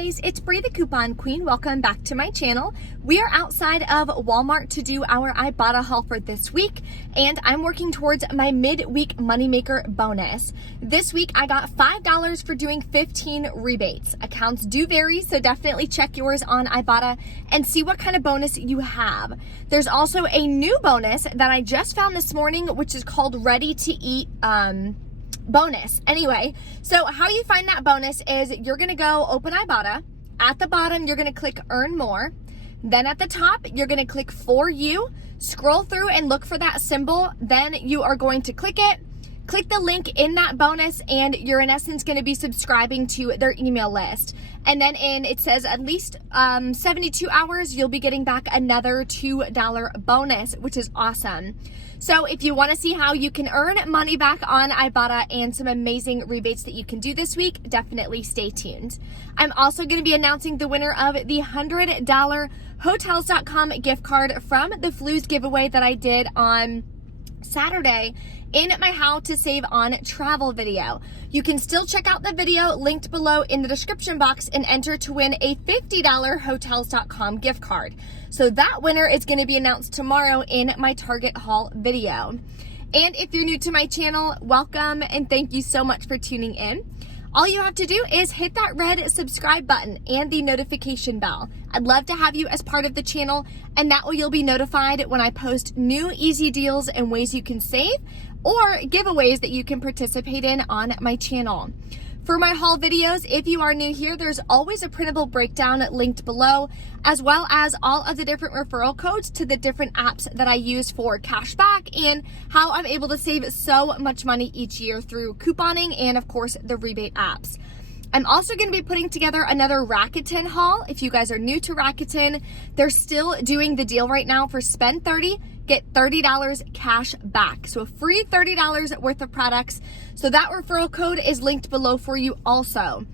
guys, it's Bree the Coupon Queen. Welcome back to my channel. We are outside of Walmart to do our Ibotta haul for this week, and I'm working towards my midweek moneymaker bonus. This week I got $5 for doing 15 rebates. Accounts do vary, so definitely check yours on Ibotta and see what kind of bonus you have. There's also a new bonus that I just found this morning, which is called Ready to Eat bonus. Anyway, so how you find that bonus is you're gonna go open Ibotta. At the bottom, you're gonna click Earn More. Then at the top, you're gonna click For You. Scroll through and look for that symbol. Then you are going to click it. Click the link in that bonus, and you're in essence gonna be subscribing to their email list. And then it says at least 72 hours, you'll be getting back another $2 bonus, which is awesome. So if you want to see how you can earn money back on Ibotta and some amazing rebates that you can do this week, definitely stay tuned. I'm also going to be announcing the winner of the $100 Hotels.com gift card from the Flues giveaway that I did on Saturday in my How to Save on Travel video. You can still check out the video linked below in the description box and enter to win a $50 Hotels.com gift card. So that winner is going to be announced tomorrow in my Target haul video. And if you're new to my channel, welcome and thank you so much for tuning in. All you have to do is hit that red subscribe button and the notification bell. I'd love to have you as part of the channel, and that way you'll be notified when I post new easy deals and ways you can save or giveaways that you can participate in on my channel. For my haul videos, if you are new here, there's always a printable breakdown linked below, as well as all of the different referral codes to the different apps that I use for cashback and how I'm able to save so much money each year through couponing and, of course, the rebate apps. I'm also going to be putting together another Rakuten haul. If you guys are new to Rakuten, they're still doing the deal right now for spend 30, get $30 cash back. So a free $30 worth of products. So that referral code is linked below for you also.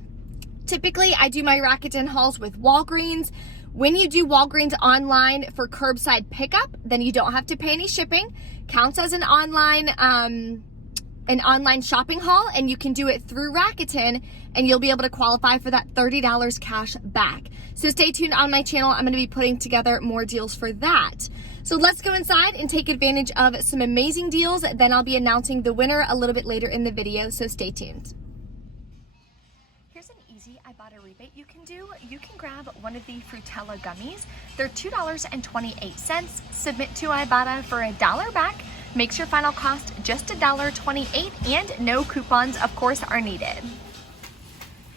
Typically, I do my Rakuten hauls with Walgreens. When you do Walgreens online for curbside pickup, then you don't have to pay any shipping. Counts as an online shopping haul, and you can do it through Rakuten, and you'll be able to qualify for that $30 cash back. So stay tuned on my channel. I'm going to be putting together more deals for that. So let's go inside and take advantage of some amazing deals. Then I'll be announcing the winner a little bit later in the video, so stay tuned. Here's an easy Ibotta rebate you can do. You can grab one of the Frutella gummies. They're $2.28. Submit to Ibotta for $1 back. Makes your final cost just $1.28, and no coupons, of course, are needed.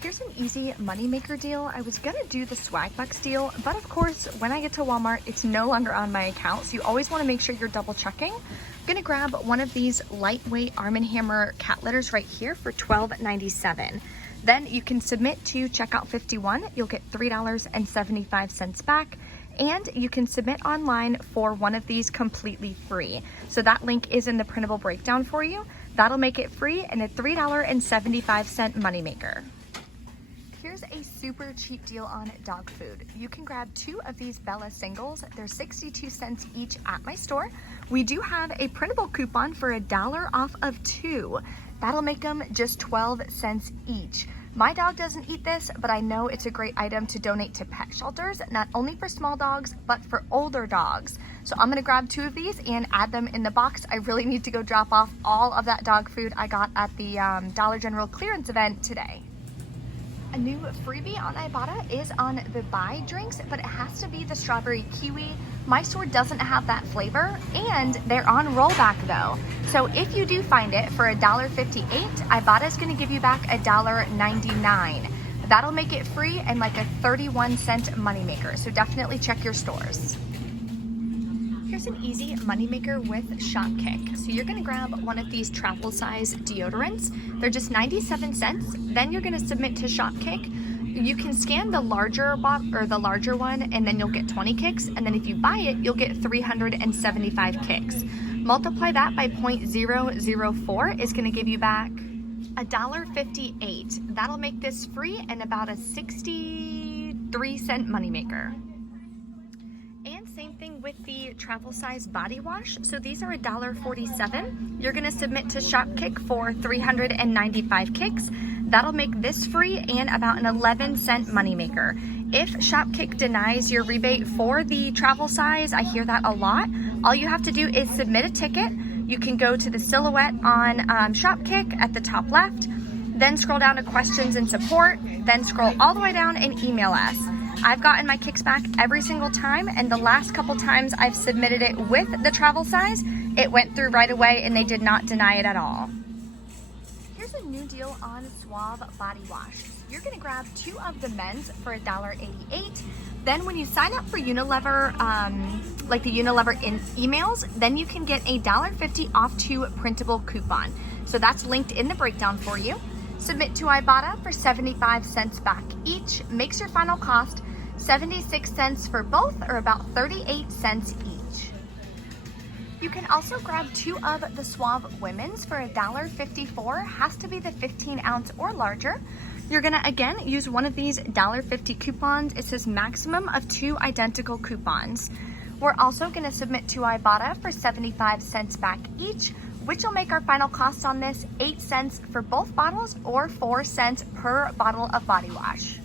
Here's an easy moneymaker deal. I was gonna do the swag bucks deal, but of course, when I get to Walmart, it's no longer on my account, so you always wanna make sure you're double checking. I'm gonna grab one of these lightweight Arm & Hammer cat litters right here for $12.97. Then you can submit to checkout 51. You'll get $3.75 back. And you can submit online for one of these completely free. So that link is in the printable breakdown for you. That'll make it free and a $3.75 moneymaker. Here's a super cheap deal on dog food. You can grab 2 of these Bella singles. They're 62 cents each at my store. We do have a printable coupon for $1 off of 2. That'll make them just 12 cents each. My dog doesn't eat this, but I know it's a great item to donate to pet shelters, not only for small dogs, but for older dogs. So I'm gonna grab 2 of these and add them in the box. I really need to go drop off all of that dog food I got at the Dollar General clearance event today. A new freebie on Ibotta is on the buy drinks, but it has to be the strawberry kiwi. My store doesn't have that flavor, and they're on rollback though. So if you do find it for $1.58, Ibotta is going to give you back $1.99. That'll make it free and like a 31-cent moneymaker. So definitely check your stores. Here's an easy moneymaker with Shopkick. So you're gonna grab one of these travel size deodorants. They're just 97 cents. Then you're gonna submit to Shopkick. You can scan the larger box or the larger one, and then you'll get 20 kicks. And then if you buy it, you'll get 375 kicks. Multiply that by 0.004 is gonna give you back $1.58. That'll make this free and about a 63-cent moneymaker. And same thing with the travel size body wash. So these are $1.47. You're gonna submit to Shopkick for 395 kicks. That'll make this free and about an 11-cent moneymaker. If Shopkick denies your rebate for the travel size, I hear that a lot, all you have to do is submit a ticket. You can go to the silhouette on Shopkick at the top left, then scroll down to questions and support, then scroll all the way down and email us. I've gotten my kicks back every single time, and the last couple times I've submitted it with the travel size, it went through right away and they did not deny it at all. Here's a new deal on Suave body wash. You're gonna grab 2 of the men's for $1.88. Then when you sign up for Unilever, like the Unilever emails, then you can get a $1.50 off 2 printable coupon. So that's linked in the breakdown for you. Submit to Ibotta for 75 cents back each. Makes your final cost 76 cents for both, or about 38 cents each. You can also grab 2 of the Suave women's for $1.54. Has to be the 15 ounce or larger. You're gonna, again, use one of these $1.50 coupons. It says maximum of 2 identical coupons. We're also gonna submit to Ibotta for 75 cents back each, which will make our final cost on this 8 cents for both bottles, or 4 cents per bottle of body wash.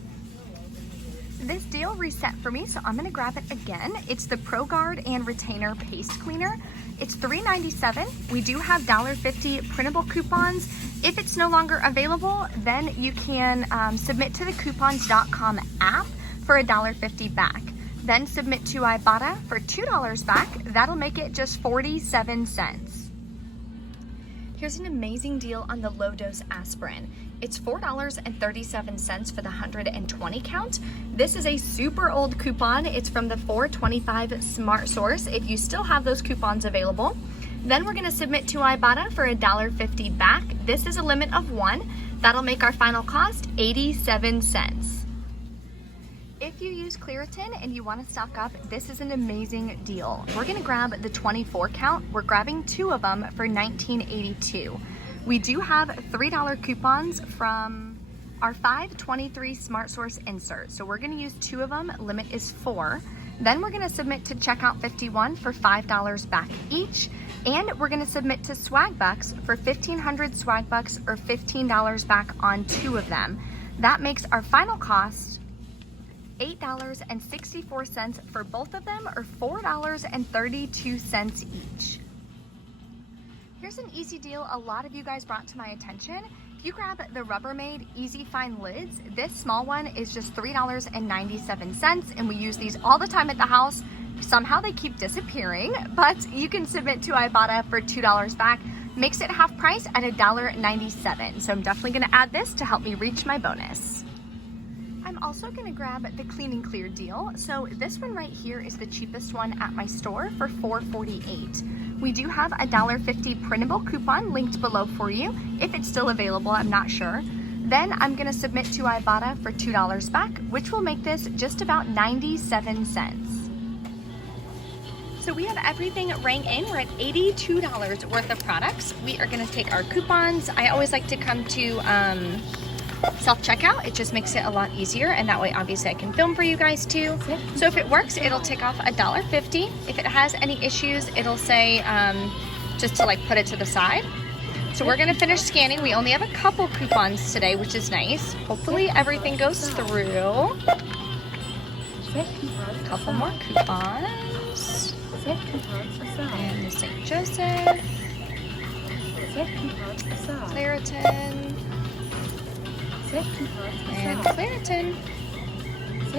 This deal reset for me, so I'm gonna grab it again. It's the Pro Guard and Retainer Paste Cleaner. It's $3.97. We do have $1.50 printable coupons. If it's no longer available, then you can submit to the coupons.com app for $1.50 back. Then submit to Ibotta for $2 back. That'll make it just 47 cents. Here's an amazing deal on the low dose aspirin. It's $4.37 for the 120 count. This is a super old coupon. It's from the 425 Smart Source, if you still have those coupons available. Then we're gonna submit to Ibotta for $1.50 back. This is a limit of 1. That'll make our final cost 87 cents. If you use Claritin and you want to stock up, this is an amazing deal. We're gonna grab the 24 count. We're grabbing 2 of them for $19.82. We do have $3 coupons from our 523 Smart Source insert. So we're gonna use 2 of them, limit is 4. Then we're gonna submit to Checkout 51 for $5 back each. And we're gonna submit to Swag Bucks for 1,500 Swag Bucks, or $15 back on 2 of them. That makes our final cost $8.64 for both of them, or $4.32 each. Here's an easy deal a lot of you guys brought to my attention. If you grab the Rubbermaid Easy Find lids, this small one is just $3.97, and we use these all the time at the house. Somehow they keep disappearing, but you can submit to Ibotta for $2 back. Makes it half price at $1.97. So I'm definitely gonna add this to help me reach my bonus. I'm also gonna grab the Clean and Clear deal. So this one right here is the cheapest one at my store for $4.48. We do have a $1.50 printable coupon linked below for you. If it's still available, I'm not sure. Then I'm gonna submit to Ibotta for $2 back, which will make this just about 97 cents. So we have everything rang in. We're at $82 worth of products. We are gonna take our coupons. I always like to come to self-checkout. It just makes it a lot easier, and that way obviously I can film for you guys too. So if it works, it'll tick off $1.50. If it has any issues, it'll say just to like put it to the side. So we're gonna finish scanning. We only have a couple coupons today, which is nice. Hopefully everything goes through. A couple more coupons. And the St. Joseph. Claritin. And Claritin.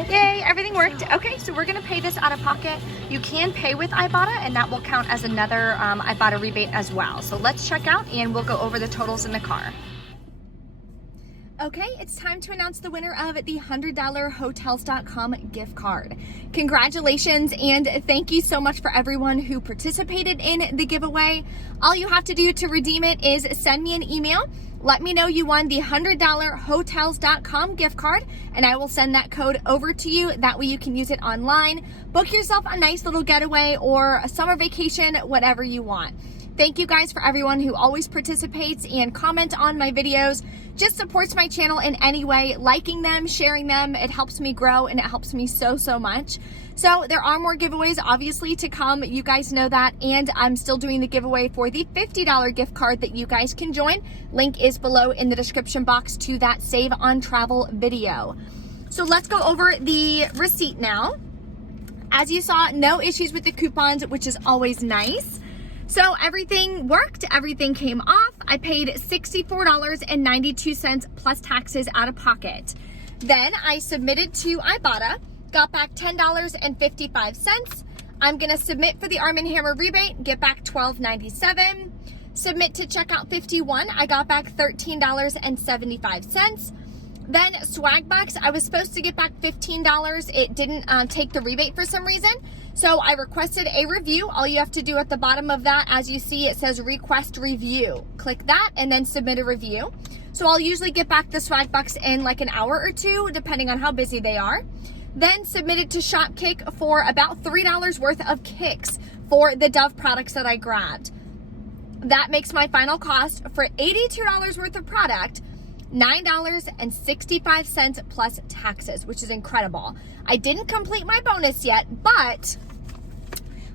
Yay, everything worked. Okay, so we're gonna pay this out of pocket. You can pay with Ibotta, and that will count as another Ibotta rebate as well. So let's check out and we'll go over the totals in the car. Okay, it's time to announce the winner of the $100 Hotels.com gift card. Congratulations, and thank you so much for everyone who participated in the giveaway. All you have to do to redeem it is send me an email. Let me know you won the $100 Hotels.com gift card, and I will send that code over to you. That way you can use it online. Book yourself a nice little getaway or a summer vacation, whatever you want. Thank you guys for everyone who always participates and comment on my videos, just supports my channel in any way, liking them, sharing them. It helps me grow and it helps me so much. So there are more giveaways obviously to come. You guys know that. And I'm still doing the giveaway for the $50 gift card that you guys can join. Link is below in the description box to that Save on Travel video. So let's go over the receipt now. As you saw, no issues with the coupons, which is always nice. So everything worked, everything came off. I paid $64.92 plus taxes out of pocket. Then I submitted to Ibotta, got back $10.55. I'm gonna submit for the Arm & Hammer rebate, get back $12.97. Submit to checkout 51, I got back $13.75. Then Swagbucks, I was supposed to get back $15. It didn't take the rebate for some reason. So I requested a review. All you have to do at the bottom of that, as you see, it says request review. Click that and then submit a review. So I'll usually get back the Swagbucks in like an hour or two, depending on how busy they are. Then submitted to Shopkick for about $3 worth of kicks for the Dove products that I grabbed. That makes my final cost for $82 worth of product $9.65 plus taxes, which is incredible. I didn't complete my bonus yet, but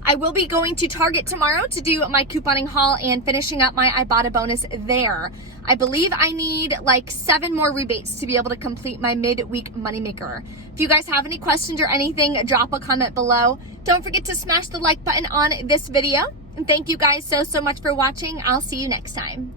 I will be going to Target tomorrow to do my couponing haul and finishing up my Ibotta bonus there. I believe I need like 7 more rebates to be able to complete my midweek moneymaker. If you guys have any questions or anything, drop a comment below. Don't forget to smash the like button on this video. And thank you guys so much for watching. I'll see you next time.